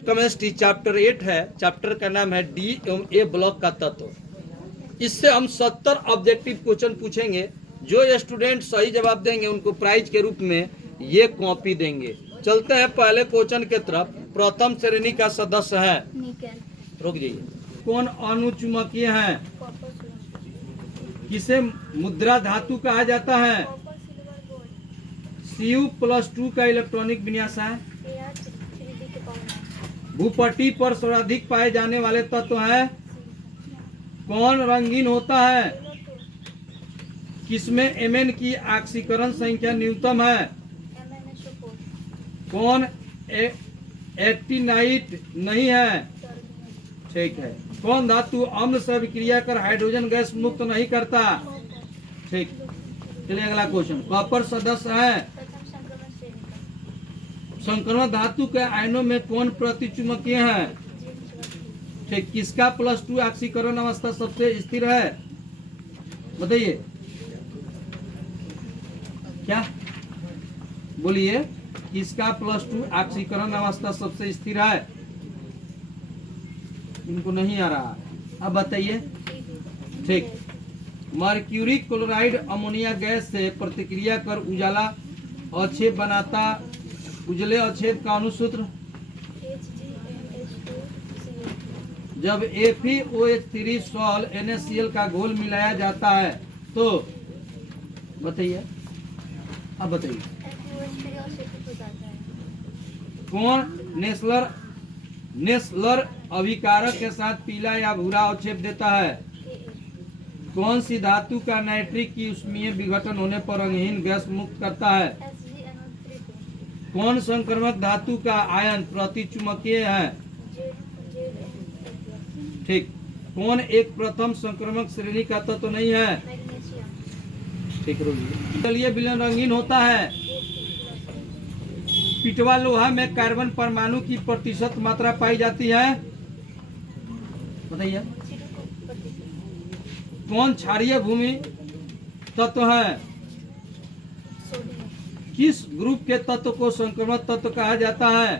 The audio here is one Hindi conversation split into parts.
केमिस्ट्री चैप्टर 8 है। चैप्टर का नाम है डी एवं ए ब्लॉक का तत्व। इससे हम 70 ऑब्जेक्टिव क्वेश्चन पूछेंगे। जो स्टूडेंट सही जवाब देंगे उनको प्राइज के रूप में ये कॉपी देंगे। चलते हैं पहले क्वेश्चन के तरफ। प्रथम श्रेणी का सदस्य है, रुक जाइए, कौन अनुचुंबकीय है? किसे मुद्रा धातु कहा जाता है? Cu+2 का इलेक्ट्रॉनिक विन्यास है। भूपट्टी पर सर्वाधिक पाए जाने वाले तत्व है। कौन रंगीन होता है? किसमें Mn की ऑक्सीकरण संख्या न्यूनतम है? कौन एक्टिनाइट नहीं है? ठीक है। कौन धातु अम्ल से विक्रिया कर हाइड्रोजन गैस मुक्त नहीं करता? ठीक। चलिए अगला क्वेश्चन। कॉपर सदस्य है। संक्रमण धातु के आयनों में कौन प्रतिचुंबकीय है? ठीक। किसका +2 ऑक्सीकरण अवस्था सबसे स्थिर है? बताइए क्या, बोलिए, किसका +2 ऑक्सीकरण अवस्था सबसे स्थिर है? इनको नहीं आ रहा, अब बताइए। ठीक। मर्क्यूरी क्लोराइड अमोनिया गैस से प्रतिक्रिया कर उजाला अवक्षेप बनाता। उजले अवक्षेप का अनुसूत्र? जब FeOH3 सॉल NaCl का घोल मिलाया जाता है तो बताइए, अब बताइए। कौन नेस्लर अभिकारक के साथ पीला या भूरा अवक्षेप देता है? कौन सी धातु का नाइट्रिक की ऊष्मीय विघटन होने पर रंगहीन गैस मुक्त करता है? कौन संक्रमक धातु का आयन प्रतिचुंबकीय है? ठीक। कौन एक प्रथम संक्रमक श्रेणी का तत्व नहीं है? ठीक। चलिए विलयन रंगीन होता है। पिटवा लोहा में कार्बन परमाणु की प्रतिशत मात्रा पाई जाती है? बताइए। कौन क्षारीय भूमि तत्व है? किस ग्रुप के तत्व को संक्रमक तत्व कहा जाता है?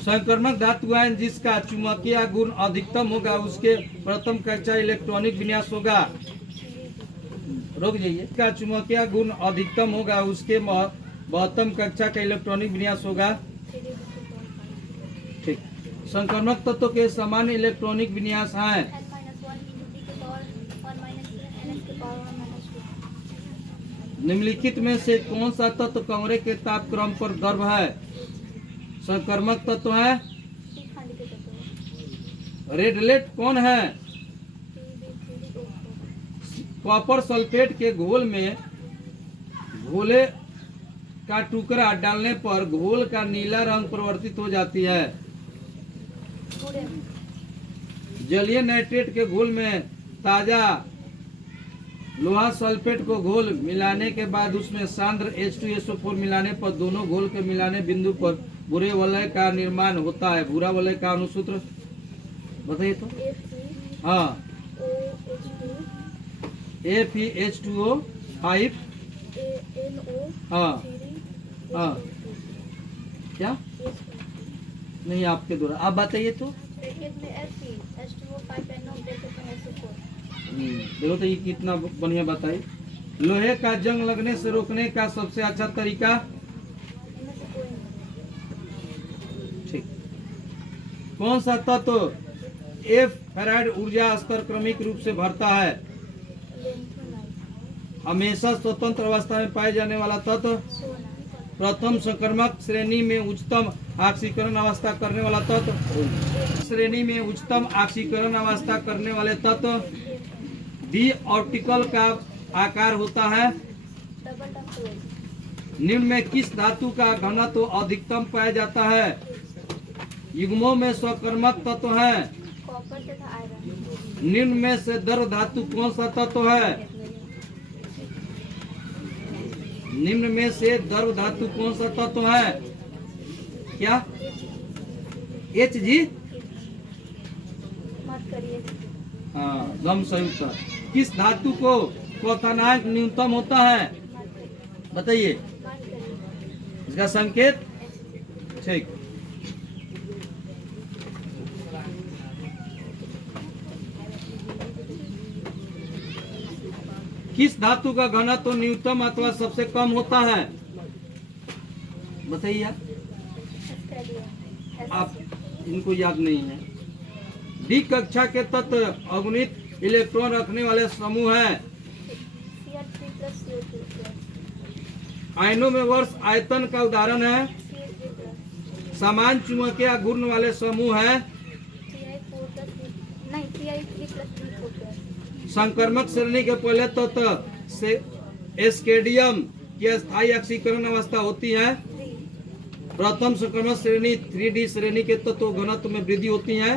संक्रमक धातु आयन जिसका चुंबकीय गुण अधिकतम होगा उसके प्रथम कक्षा इलेक्ट्रॉनिक विन्यास होगा। रुक जाइए। का चुंबकीय गुण अधिकतम होगा उसके महत्तम कक्षा का इलेक्ट्रॉनिक विन्यास होगा। ठीक। संक्रमक तत्व के समान इलेक्ट्रॉनिक विन्यास है। निम्नलिखित में से कौन सा तत्व कमरे के तापक्रम पर द्रव है? संक्रमक तत्व है। रेडलेट कौन है? कॉपर सल्फेट के घोल में घोले का टुकड़ा डालने पर घोल का नीला रंग परिवर्तित हो जाती है। जलीय नाइट्रेट के घोल में ताजा लोहा सल्फेट को घोल मिलाने के बाद उसमें सांद्र H2SO4 मिलाने पर दोनों घोल के मिलाने बिंदु पर बुरे वलय का निर्माण होता है। बुरा वलय का अनुसूत्र बताइए तो। हाँ, FeH2O5। हाँ हाँ, क्या नहीं आपके द्वारा, आप बताइए तो। देखो तो ये कितना बढ़िया बताइए। लोहे का जंग लगने से रोकने का सबसे अच्छा तरीका? ठीक। कौन सा तत्व F फेराइड ऊर्जा स्तर क्रमिक रूप से भरता है? हमेशा स्वतंत्र अवस्था में पाए जाने वाला तत्व? प्रथम संक्रमक श्रेणी में उच्चतम ऑक्सीकरण अवस्था करने वाला तत्व? श्रेणी में उच्चतम ऑक्सीकरण अवस्था करने वाले तत्व? डी ऑप्टिकल का आकार होता है। निम्न में किस धातु का घनत्व अधिकतम पाया जाता है? युग्मों में स्वकर्मक तत्व है। निम्न में से द्रव धातु कौन सा तत्व है? निम्न में से द्रव धातु कौन सा तत्व है? क्या? Hg। हाँ, गम संयुक्त। किस धातु को क्वथनांक न्यूनतम होता है? बताइए। इसका संकेत? ठीक। किस धातु का घनत्व न्यूनतम अथवा सबसे कम होता है? बताइए आप, इनको याद नहीं है। डी कक्षा के तत्व अगुणित इलेक्ट्रॉन रखने वाले समूह है। आयनों में वर्ष आयतन का उदाहरण है। समान चुंबकीय घूर्ण वाले समूह है। संक्रमक श्रेणी के पहले तत्व से एस्केडियम की स्थायी ऑक्सीकरण अवस्था होती है। प्रथम संक्रमक श्रेणी 3D श्रेणी के तत्व घनत्व में वृद्धि होती है।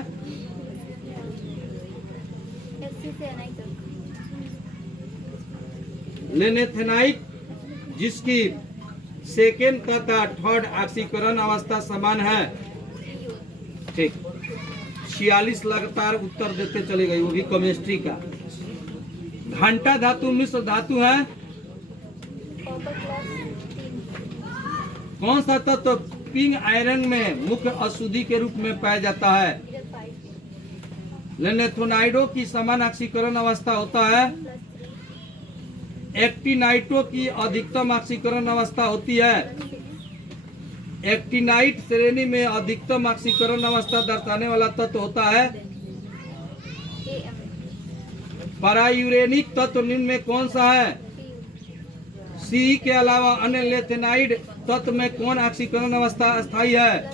लेनेथेनाइट जिसकी सेकेंड तथा थर्ड ऑक्सीकरण अवस्था समान है। ठीक, 46 लगातार उत्तर देते चले गए, वो भी केमिस्ट्री का। घंटा धातु मिश्र धातु है। कौन सा तत्व पिंग आयरन में मुख्य अशुद्धि के रूप में पाया जाता है? लेनेथोनाइडो की समान ऑक्सीकरण अवस्था होता है। एक्टिनाइटो की अधिकतम ऑक्सीकरण अवस्था होती है। एक्टिनाइट श्रेणी में अधिकतम ऑक्सीकरण अवस्था दर्शाने वाला तत्व होता है। परायूरेनिक तत्व निम्न में कौन सा है? सी के अलावा अन्य लेथेनाइड तत्व में कौन ऑक्सीकरण अवस्था अस्थायी है?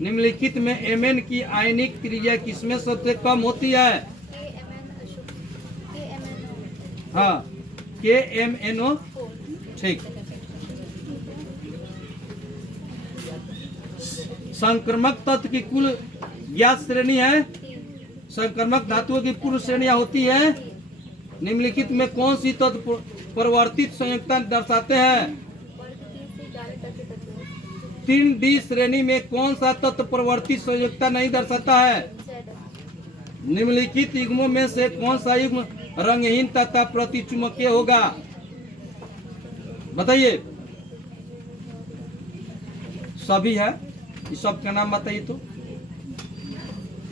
निम्नलिखित में एमएन की आयनिक क्रिया किसमें सबसे कम होती है? हाँ, KMNO। ठीक। संक्रमक तत्व की कुल ज्ञात श्रेणी है। संक्रमक धातुओं की पूर्व श्रेणियां होती है। निम्नलिखित में कौन सी तत्व परिवर्तित संयुक्ता दर्शाते हैं? 3D श्रेणी में कौन सा तत्व परिवर्तित संयुक्ता नहीं दर्शाता है? निम्नलिखित युग्मों में से कौन सा युग्म रंगहीन तथा प्रतिचुंबकीय होगा? बताइए। सभी है, इस सब का नाम बताइए तो।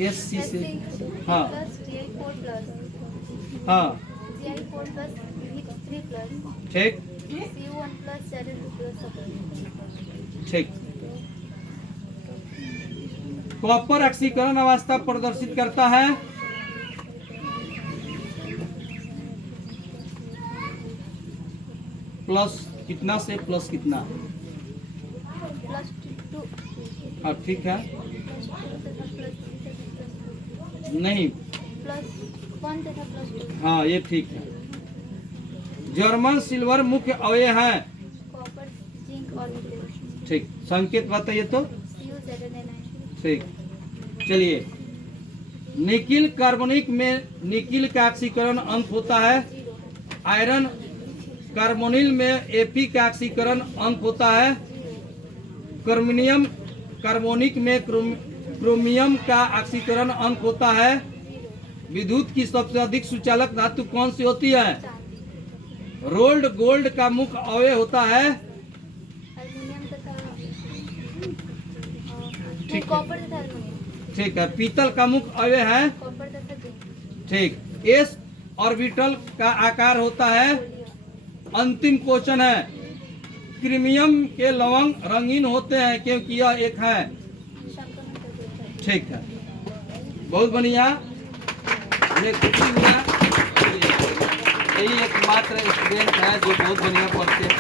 SC से, हाँ हाँ, ठीक ठीक। कॉपर ऑक्सीकरण अवस्था प्रदर्शित करता है। प्लस कितना से प्लस कितना? हाँ ठीक है। नहीं, हाँ ये ठीक है। जर्मन सिल्वर मुख्य अवयव है। ठीक, संकेत बताइए तो। ठीक, चलिए। निकिल कार्बोनिक में निकिल का ऑक्सीकरण अंक होता है। आयरन कार्बोनिल में Fe का ऑक्सीकरण अंक होता है। क्रोमियम कार्बोनिक में क्रोमियम का ऑक्सीकरण अंक होता है। विद्युत की सबसे अधिक सुचालक धातु कौन सी होती है? रोल्ड गोल्ड का मुख्य अवयव होता है। ठीक है। पीतल का मुख्य अवयव है। ठीक। एस ऑर्बिटल का आकार होता है। अंतिम क्वेश्चन है, क्रीमियम के लवंग रंगीन होते हैं क्योंकि यह एक है। ठीक है, बहुत बढ़िया। ये खुशी हुआ, यही एकमात्र स्टूडेंट है जो बहुत बढ़िया पढ़ते हैं।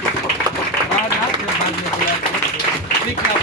ठीक है।